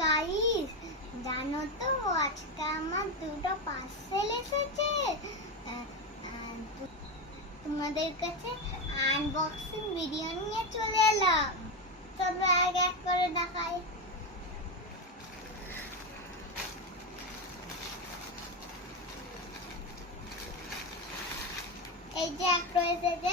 Guys, জানো তো আজকে আমার দুটো পার্সেল এসেছে। তোমাদের কাছে আনবক্সিং ভিডিও নিয়ে চলে এলাম। চলো এক এক করে দেখাই। এই যে একটা এসেছে,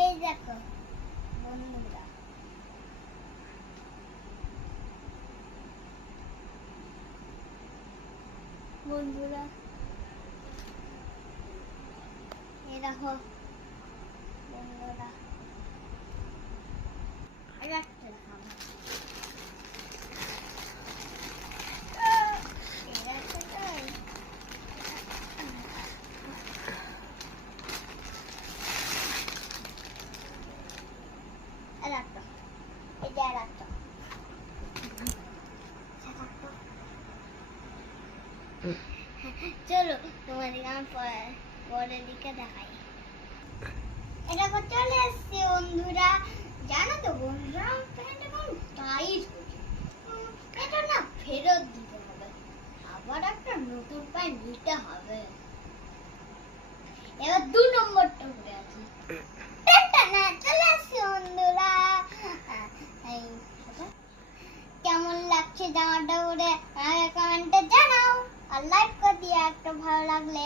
এই দেখো বন্ধুরা, এই দেখো বন্ধুরা, আর একটা দেখাবো। চলো তোমাদেরকে আমি পরের দিকে দেখাই। এটা চলে এসছে বন্ধুরা। জানো তো বন্ধুরা, প্যান্টটা কেমন টাইট হয়েছে। এটা না ফেরত দিতে হবে, আবার একটা নতুন প্যান্ট নিতে হবে। এবার 2 নম্বরটা উঠে আছে। না চলে আসছে বন্ধুরা। কেমন লাগছে জামাটা পরে আমাকে কমেন্টে জানাও, আর লাইক করে দিও একটা ভালো লাগলে।